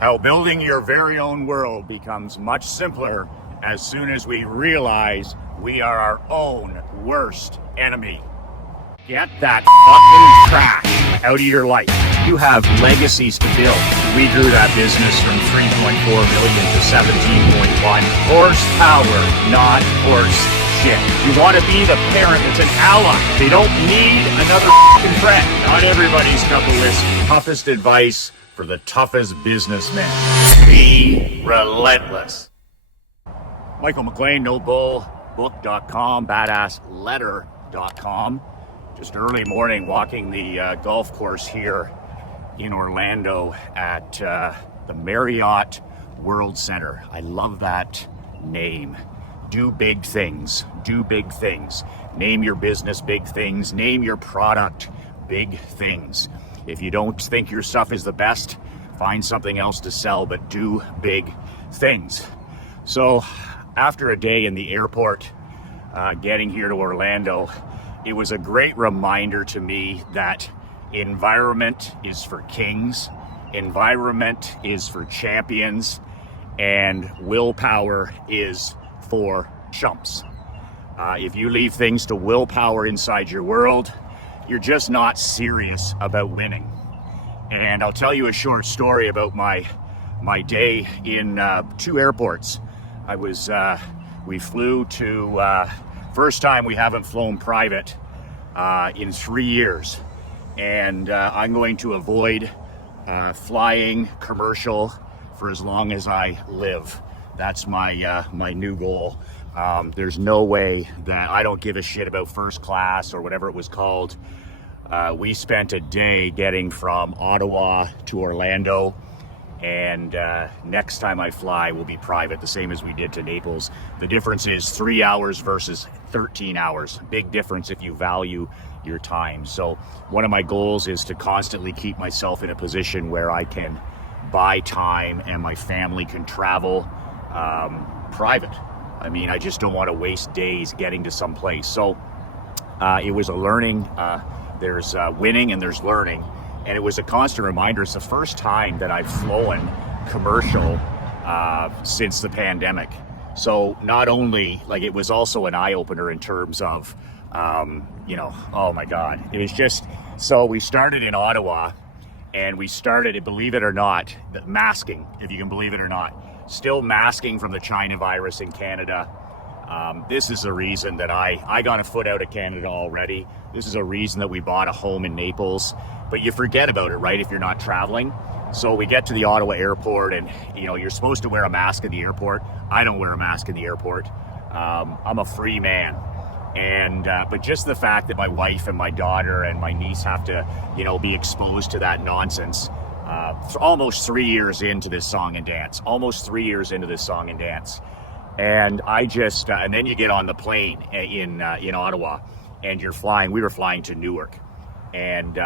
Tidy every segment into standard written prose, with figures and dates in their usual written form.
How building your very own world becomes much simpler as soon as we realize we are our own worst enemy. Get that fucking trash out of your life. You have legacies to build. We grew that business from 3.4 million to 17.1. Horsepower, not horse shit. You want to be the parent that's an ally. They don't need another fucking friend. Not everybody's cup of whiskey. Toughest advice for the toughest businessman. Be relentless. Michael McLean, NoBullBook.com, BadassLetter.com. Just early morning walking the golf course here in Orlando at the Marriott World Center. I love that name. Do big things. Do big things. Name your business big things. Name your product big things. If you don't think your stuff is the best, find something else to sell, but do big things. So after a day in the airport, getting here to Orlando, it was a great reminder to me that environment is for kings, environment is for champions, and willpower is for chumps. If you leave things to willpower inside your world, you're just not serious about winning. And I'll tell you a short story about my day in two airports. We flew to, first time we haven't flown private in 3 years. And I'm going to avoid flying commercial for as long as I live. That's my new goal. There's no way that I don't give a shit about first class or whatever it was called. We spent a day getting from Ottawa to Orlando, and next time I fly will be private, the same as we did to Naples. The difference is 3 hours versus 13 hours. Big difference if you value your time. So one of my goals is to constantly keep myself in a position where I can buy time and my family can travel private. I mean, I just don't want to waste days getting to some place. So it was a learning. There's winning and there's learning. And it was a constant reminder. It's the first time that I've flown commercial since the pandemic. So not only, like, it was also an eye-opener in terms of, oh my God. It was just, so we started in Ottawa and we started, believe it or not, masking, if you can believe it or not. Still masking from the China virus in Canada. This is the reason that I got a foot out of Canada already. This is a reason that we bought a home in Naples. But you forget about it, right, if you're not traveling. So we get to the Ottawa airport and, you're supposed to wear a mask at the airport. I don't wear a mask in the airport. I'm a free man. And but just the fact that my wife and my daughter and my niece have to, be exposed to that nonsense. Almost 3 years into this song and dance. And I just, and then you get on the plane in Ottawa and you're flying. We were flying to Newark. And,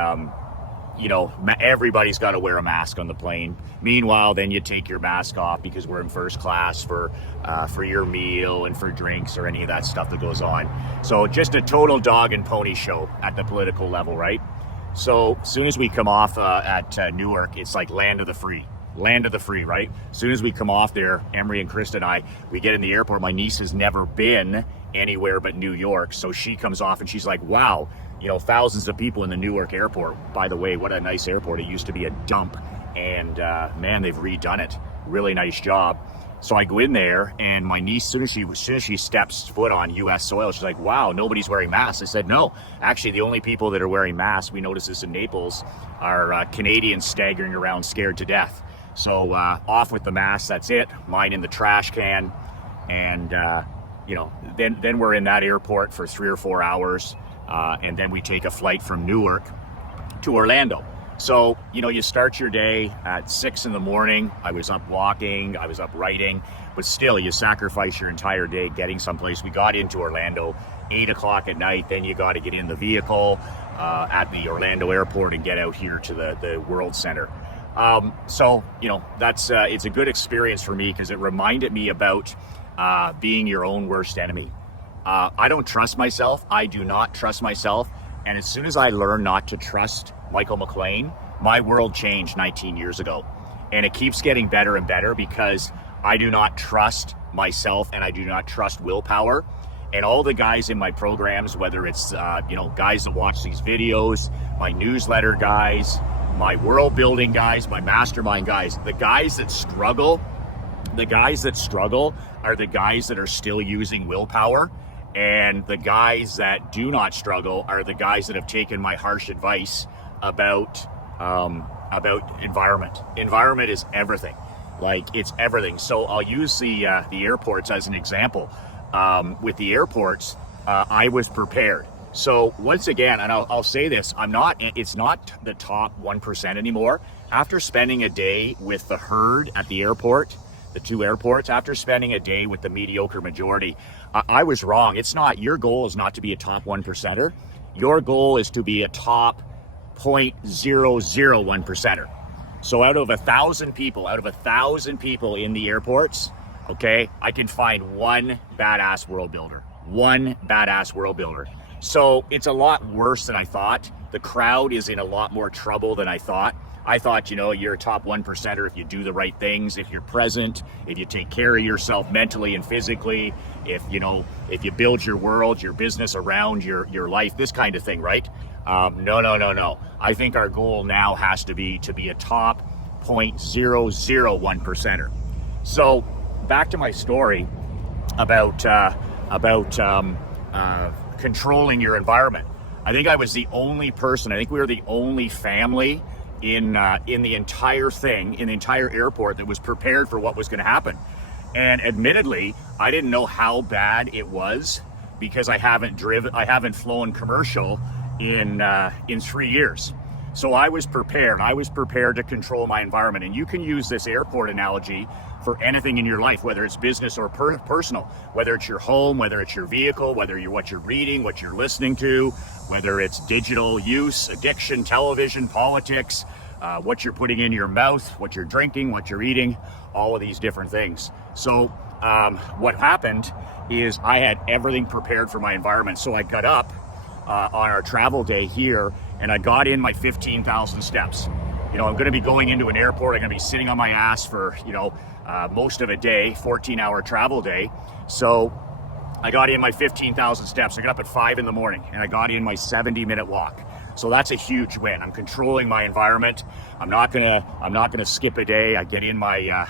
everybody's got to wear a mask on the plane. Meanwhile, then you take your mask off because we're in first class for your meal and for drinks or any of that stuff that goes on. So just a total dog and pony show at the political level, right? So as soon as we come off at Newark, it's like land of the free, right? As soon as we come off there, Emery and Krista and I, we get in the airport. My niece has never been anywhere but New York. So she comes off and she's like, wow, thousands of people in the Newark airport. By the way, what a nice airport. It used to be a dump. And man, they've redone it. Really nice job. So I go in there and my niece, as soon as she steps foot on US soil, she's like, wow, nobody's wearing masks. I said, no, actually the only people that are wearing masks, we noticed this in Naples, are Canadians staggering around scared to death. So off with the mask, that's it. Mine in the trash can. And, then we're in that airport for 3 or 4 hours. And then we take a flight from Newark to Orlando. So, you start your day at 6 in the morning. I was up walking, I was up writing, but still you sacrifice your entire day getting someplace. We got into Orlando 8 o'clock at night. Then you got to get in the vehicle at the Orlando airport and get out here to the World Center. So, that's, it's a good experience for me because it reminded me about being your own worst enemy. I don't trust myself. I do not trust myself. And as soon as I learned not to trust Michael McLean, my world changed 19 years ago. And it keeps getting better and better because I do not trust myself and I do not trust willpower. And all the guys in my programs, whether it's, guys that watch these videos, my newsletter guys, my world building guys, my mastermind guys, the guys that struggle are the guys that are still using willpower. And the guys that do not struggle are the guys that have taken my harsh advice about environment. Environment is everything. Like, it's everything. So I'll use the airports as an example. With the airports, I was prepared. So once again, and I'll say this, it's not the top 1% anymore. After spending a day with the herd at the airport, the two airports, after spending a day with the mediocre majority, I was wrong. Your goal is not to be a top 1%er. Your goal is to be a top 0.001%er. So out of 1,000 people in the airports, okay, I can find one badass world builder. So it's a lot worse than I thought. The crowd is in a lot more trouble than I thought. I thought, you're a top 1%er if you do the right things, if you're present, if you take care of yourself mentally and physically, if you build your world, your business around your life, this kind of thing, right? No. I think our goal now has to be a top 0.001%er. So back to my story about controlling your environment. I think I was the only person. I think we were the only family in the entire airport that was prepared for what was going to happen. And admittedly, I didn't know how bad it was because I haven't flown commercial in 3 years. So I was prepared. I was prepared to control my environment. And you can use this airport analogy for anything in your life, whether it's business or personal, whether it's your home, whether it's your vehicle, what you're reading, what you're listening to, whether it's digital use, addiction, television, politics, what you're putting in your mouth, what you're drinking, what you're eating, all of these different things. So what happened is I had everything prepared for my environment. So I got up on our travel day here and I got in my 15,000 steps. I'm going to be going into an airport. I'm going to be sitting on my ass for, most of a day, 14-hour travel day. So I got in my 15,000 steps. I got up at 5 in the morning and I got in my 70-minute walk. So that's a huge win. I'm controlling my environment. I'm not gonna skip a day. I get in my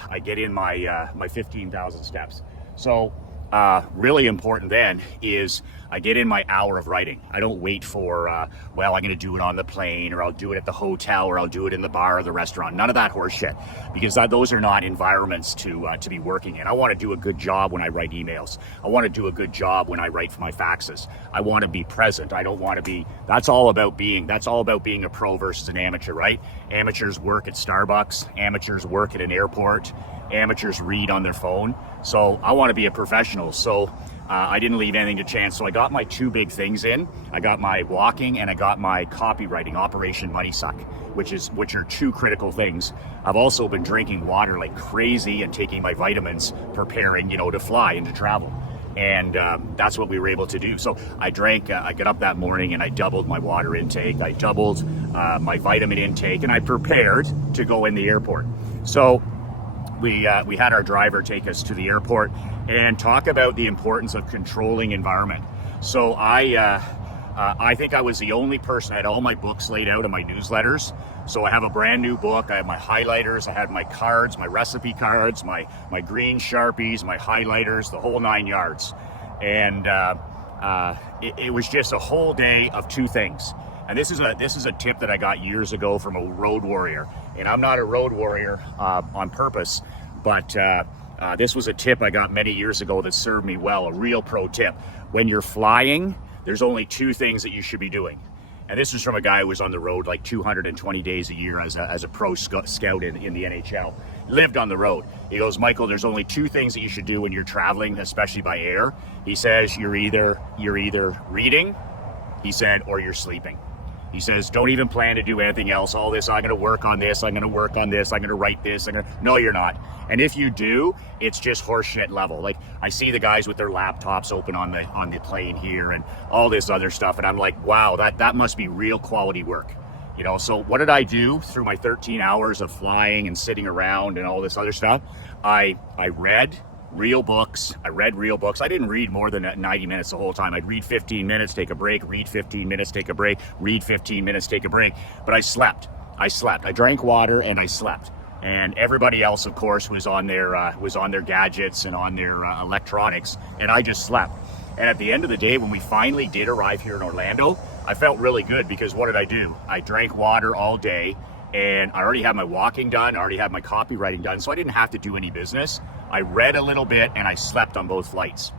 15,000 steps. So really important then is I get in my hour of writing. I don't wait for, I'm going to do it on the plane, or I'll do it at the hotel, or I'll do it in the bar or the restaurant. None of that horse shit, because those are not environments to be working in. I want to do a good job when I write emails. I want to do a good job when I write for my faxes. I want to be present. I don't want to be, that's all about being a pro versus an amateur, right? Amateurs work at Starbucks. Amateurs work at an airport. Amateurs read on their phone. So I want to be a professional. So I didn't leave anything to chance. So I got my two big things in. I got my walking and I got my copywriting, Operation Money Suck, which are two critical things. I've also been drinking water like crazy and taking my vitamins, preparing, to fly and to travel. And that's what we were able to do. So I got up that morning and I doubled my water intake. I doubled my vitamin intake, and I prepared to go in the airport. So we had our driver take us to the airport and talk about the importance of controlling environment. So I think I was the only person. I had all my books laid out in my newsletters. So I have a brand new book. I have my highlighters. I had my cards, my recipe cards, my green Sharpies, my highlighters, the whole 9 yards. And it was just a whole day of two things. And this is a tip that I got years ago from a road warrior. And I'm not a road warrior on purpose, but this was a tip I got many years ago that served me well, a real pro tip. When you're flying, there's only two things that you should be doing. And this is from a guy who was on the road like 220 days a year as a pro scout in the NHL. Lived on the road. He goes, Michael, there's only two things that you should do when you're traveling, especially by air. He says, you're either reading, he said, or you're sleeping. He says, don't even plan to do anything else. All this, I'm going to work on this, I'm going to work on this, I'm going to write this. No, you're not. And if you do, it's just horseshit level. Like, I see the guys with their laptops open on the plane here and all this other stuff. And I'm like, wow, that must be real quality work. You know, so what did I do through my 13 hours of flying and sitting around and all this other stuff? I read real books. I read real books. I didn't read more than 90 minutes the whole time. I'd read 15 minutes, take a break, read 15 minutes, take a break, read 15 minutes, take a break. But I slept. I drank water and I slept. And everybody else, of course, was on their gadgets and on their electronics, and I just slept. And at the end of the day, when we finally did arrive here in Orlando, I felt really good because what did I do? I drank water all day, and I already had my walking done, I already had my copywriting done, so I didn't have to do any business. I read a little bit, and I slept on both flights.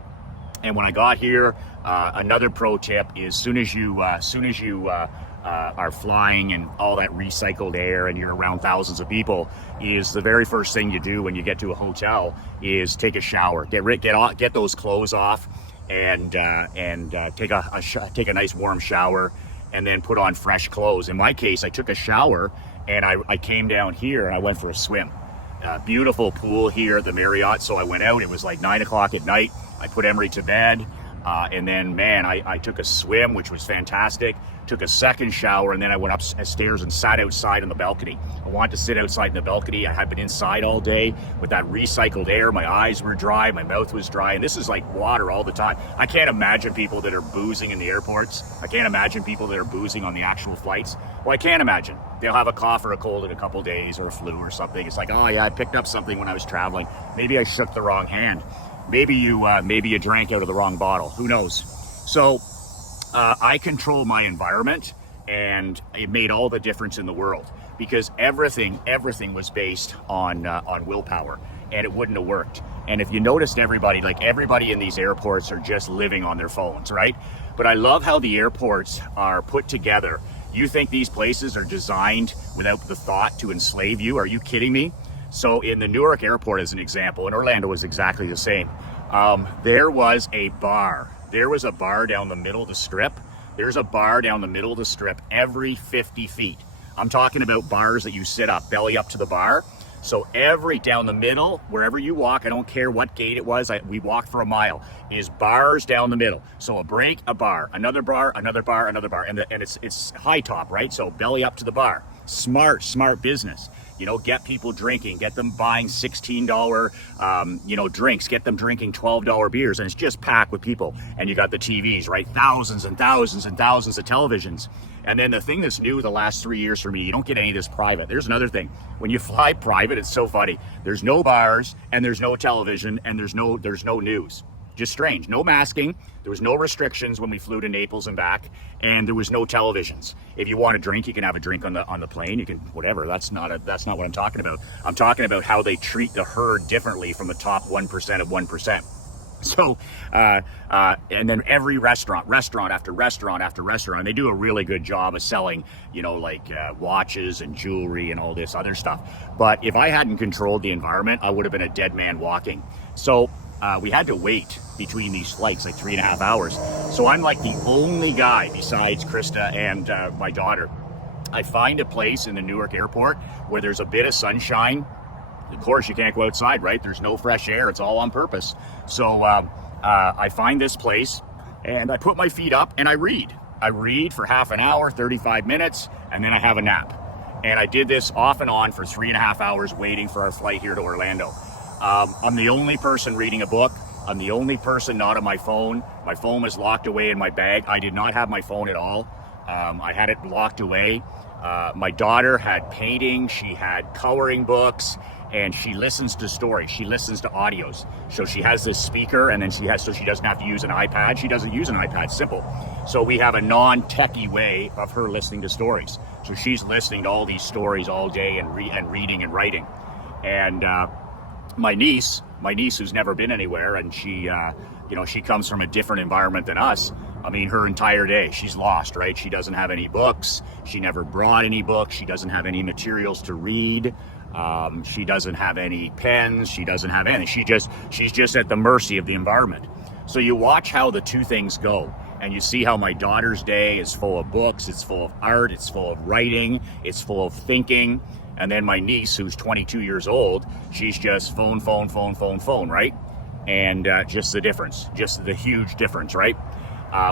And when I got here, another pro tip is soon as you are flying and all that recycled air and you're around thousands of people, is the very first thing you do when you get to a hotel is take a shower, get those clothes off, and take a nice warm shower, and then put on fresh clothes. In my case, I took a shower and I came down here and I went for a swim. Beautiful pool here at the Marriott. So I went out. It was like 9 o'clock at night. I put Emery to bed. And then, man, I took a swim, which was fantastic. Took a second shower, and then I went upstairs and sat outside on the balcony. I wanted to sit outside in the balcony. I had been inside all day with that recycled air. My eyes were dry, my mouth was dry, and this is like water all the time. I can't imagine people that are boozing in the airports. I can't imagine people that are boozing on the actual flights. Well, I can't imagine. They'll have a cough or a cold in a couple days, or a flu or something. It's like, oh yeah, I picked up something when I was traveling. Maybe I shook the wrong hand. Maybe you drank out of the wrong bottle. Who knows? So I control my environment, and it made all the difference in the world, because everything was based on willpower, and it wouldn't have worked. And if you noticed, everybody in these airports are just living on their phones, right? But I love how the airports are put together. You think these places are designed without the thought to enslave you? Are you kidding me? So in the Newark airport, as an example, and Orlando was exactly the same, there was a bar. There was a bar down the middle of the strip. There's a bar down the middle of the strip every 50 feet. I'm talking about bars that you sit up, belly up to the bar. So every down the middle, wherever you walk, I don't care what gate it was, we walked for a mile, is bars down the middle. So a break, a bar, another bar, another bar, another bar, and it's high top, right? So belly up to the bar. Smart business. You know, get people drinking, get them buying $16, drinks, get them drinking $12 beers, and it's just packed with people. And you got the TVs, right? Thousands and thousands and thousands of televisions. And then the thing that's new the last 3 years for me, you don't get any of this private. There's another thing. When you fly private, it's so funny. There's no bars, and there's no television, and there's no news. Just strange. No masking. There was no restrictions when we flew to Naples and back, and there was no televisions. If you want to drink, you can have a drink on the plane. You can whatever. That's not what I'm talking about. I'm talking about how they treat the herd differently from the top 1% of 1%. So, and then every restaurant after restaurant after restaurant, they do a really good job of selling, watches and jewelry and all this other stuff. But if I hadn't controlled the environment, I would have been a dead man walking. So we had to wait between these flights, like 3.5 hours. So I'm like the only guy besides Krista and my daughter. I find a place in the Newark airport where there's a bit of sunshine. Of course, you can't go outside, right? There's no fresh air. It's all on purpose. So I find this place, and I put my feet up, and I read. I read for half an hour, 35 minutes, and then I have a nap. And I did this off and on for 3.5 hours waiting for our flight here to Orlando. I'm the only person reading a book. I'm the only person not on my phone. My phone was locked away in my bag. I did not have my phone at all. I had it locked away. My daughter had painting. She had coloring books. And she listens to stories. She listens to audios. So she has this speaker, and then so she doesn't have to use an iPad. She doesn't use an iPad, simple. So we have a non-techie way of her listening to stories. So she's listening to all these stories all day and reading and writing. And my niece who's never been anywhere, and she comes from a different environment than us. I mean, her entire day, she's lost, right? She doesn't have any books. She never brought any books. She doesn't have any materials to read. She doesn't have any pens. She doesn't have anything. She's just at the mercy of the environment. So you watch how the two things go, and you see how my daughter's day is full of books. It's full of art. It's full of writing. It's full of thinking. And then my niece, who's 22 years old, she's just phone, right? And just the difference, just the huge difference, right?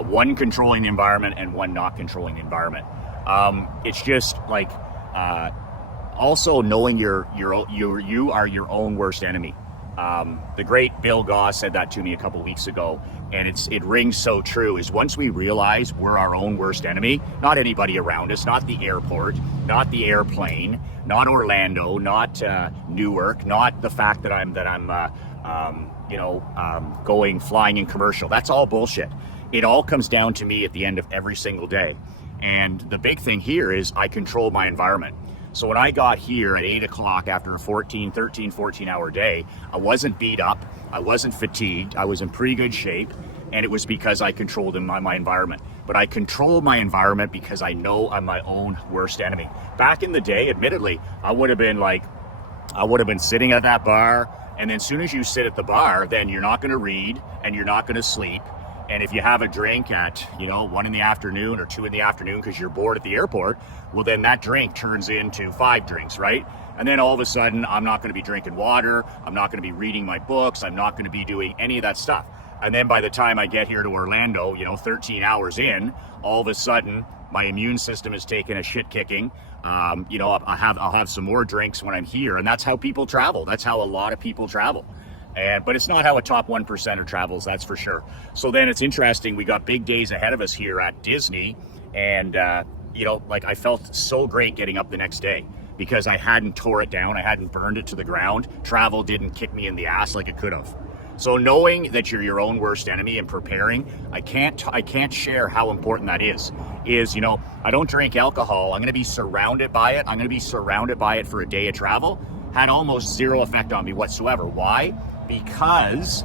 One controlling the environment and one not controlling the environment. It's just like also knowing you are your own worst enemy. The great Bill Goss said that to me a couple weeks ago, and it rings so true. Is once we realize we're our own worst enemy, not anybody around us, not the airport, not the airplane, not Orlando, not Newark, not the fact that I'm going flying in commercial. That's all bullshit. It all comes down to me at the end of every single day. And the big thing here is I control my environment. So when I got here at 8 o'clock after a 14 hour day, I wasn't beat up, I wasn't fatigued, I was in pretty good shape, and it was because I controlled my environment. But I control my environment because I know I'm my own worst enemy. Back in the day, admittedly, I would have been sitting at that bar, and then as soon as you sit at the bar, then you're not gonna read and you're not gonna sleep. And if you have a drink at 1 in the afternoon or 2 in the afternoon because you're bored at the airport, well then that drink turns into 5 drinks, right? And then all of a sudden I'm not going to be drinking water, I'm not going to be reading my books, I'm not going to be doing any of that stuff. And then by the time I get here to Orlando, 13 hours in, all of a sudden my immune system is taking a shit kicking. I'll have some more drinks when I'm here, and that's how people travel. That's how a lot of people travel. But it's not how a top 1%er travels, that's for sure. So then it's interesting, we got big days ahead of us here at Disney, and I felt so great getting up the next day because I hadn't tore it down, I hadn't burned it to the ground. Travel didn't kick me in the ass like it could have. So knowing that you're your own worst enemy and preparing, I can't share how important that is. I don't drink alcohol, I'm gonna be surrounded by it for a day of travel. Had almost zero effect on me whatsoever. Why? Because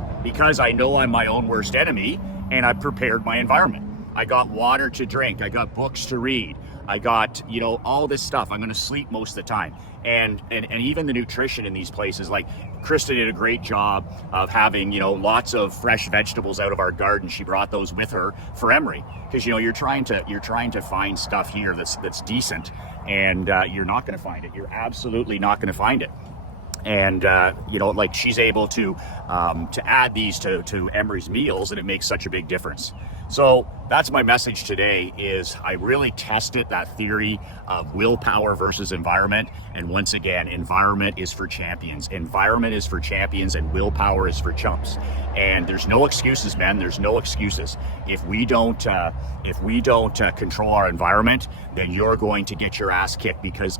I know I'm my own worst enemy, and I prepared my environment. I got water to drink, I got books to read, I got all this stuff. I'm gonna sleep most of the time. And even the nutrition in these places, like Krista did a great job of having lots of fresh vegetables out of our garden. She brought those with her for Emery, because you're trying to find stuff here that's decent, and you're not going to find it. You're absolutely not going to find it. And she's able to add these to Emery's meals, and it makes such a big difference. So that's my message today, is I really tested that theory of willpower versus environment. And once again, environment is for champions. Environment is for champions, and willpower is for chumps. And there's no excuses, man. There's no excuses. If we don't control our environment, then you're going to get your ass kicked, because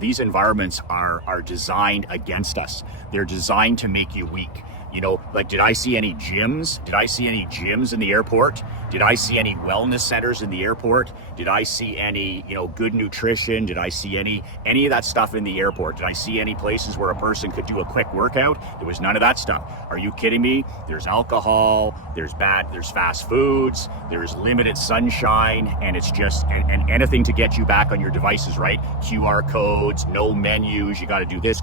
these environments are designed against us. They're designed to make you weak. Did I see any gyms? Did I see any gyms in the airport? Did I see any wellness centers in the airport? Did I see any, good nutrition? Did I see any of that stuff in the airport? Did I see any places where a person could do a quick workout? There was none of that stuff. Are you kidding me? There's alcohol, there's fast foods, there's limited sunshine, and it's just, and anything to get you back on your devices, right? QR codes, no menus, you got to do this,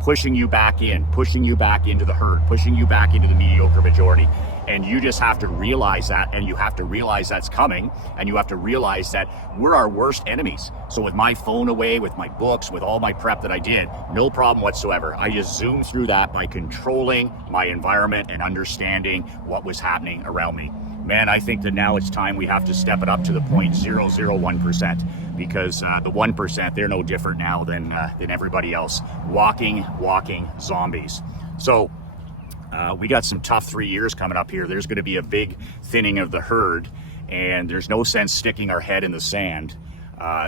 pushing you back into the herd, pushing you back into the mediocre majority. And you just have to realize that, and you have to realize that's coming, and you have to realize that we're our worst enemies. So with my phone away, with my books, with all my prep that I did, no problem whatsoever. I just zoomed through that by controlling my environment and understanding what was happening around me. Man, I think that now it's time we have to step it up to the 0.001%, because the 1%, they're no different now than everybody else. Walking zombies. So we got some tough 3 years coming up here. There's going to be a big thinning of the herd, and there's no sense sticking our head in the sand.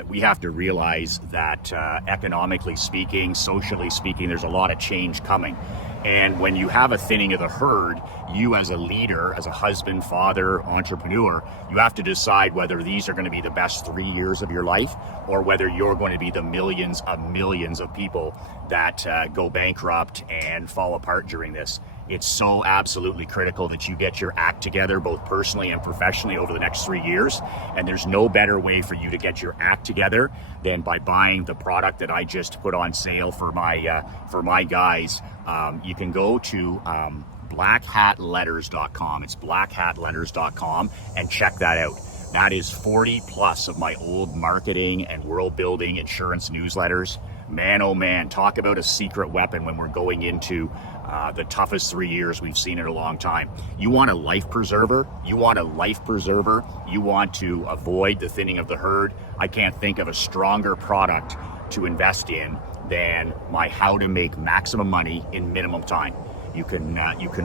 We have to realize that economically speaking, socially speaking, there's a lot of change coming. And when you have a thinning of the herd, you as a leader, as a husband, father, entrepreneur, you have to decide whether these are going to be the best 3 years of your life, or whether you're going to be the millions of people that go bankrupt and fall apart during this. It's so absolutely critical that you get your act together, both personally and professionally, over the next 3 years. And there's no better way for you to get your act together than by buying the product that I just put on sale for my guys. You can go to blackhatletters.com. It's blackhatletters.com, and check that out. That is 40 plus of my old marketing and world building insurance newsletters. Man, oh man, talk about a secret weapon when we're going into the toughest 3 years we've seen in a long time. You want a life preserver? You want a life preserver? You want to avoid the thinning of the herd? I can't think of a stronger product to invest in than my How to Make Maximum Money in Minimum Time. You can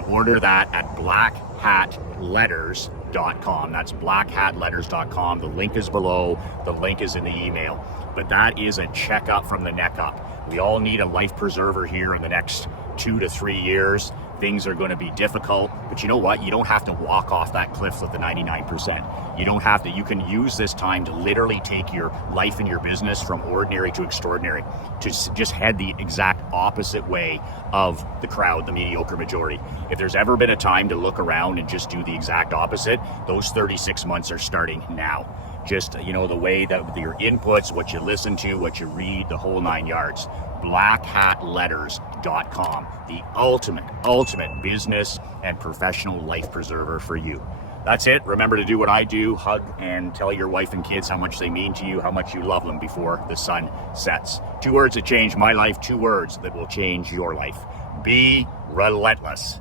order that at blackhatletters.com. That's blackhatletters.com. The link is below. The link is in the email. But that is a checkup from the neck up. We all need a life preserver here in the next 2 to 3 years. Things are going to be difficult, but you know what? You don't have to walk off that cliff with the 99%. You don't have to. You can use this time to literally take your life and your business from ordinary to extraordinary, to just head the exact opposite way of the crowd, the mediocre majority. If there's ever been a time to look around and just do the exact opposite, those 36 months are starting now. Just, you know, the way that your inputs, what you listen to, what you read, the whole 9 yards. blackhatletters.com, the ultimate business and professional life preserver for you. That's it. Remember to do what I do, hug and tell your wife and kids how much they mean to you, how much you love them before the sun sets. 2 words that changed my life, 2 words that will change your life. Be relentless.